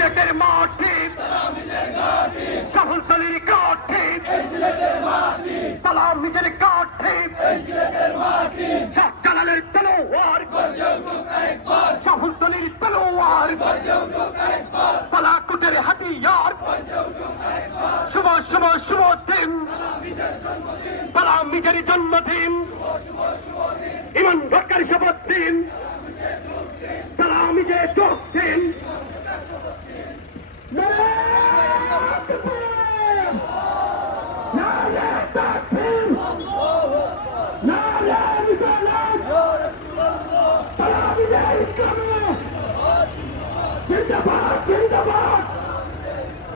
সিলেটের মাটি শাহুলতলির কাঠি সালাম নিজের কাঠি শাহজালালের তলোয়ার শাহুলতলির তলোয়ার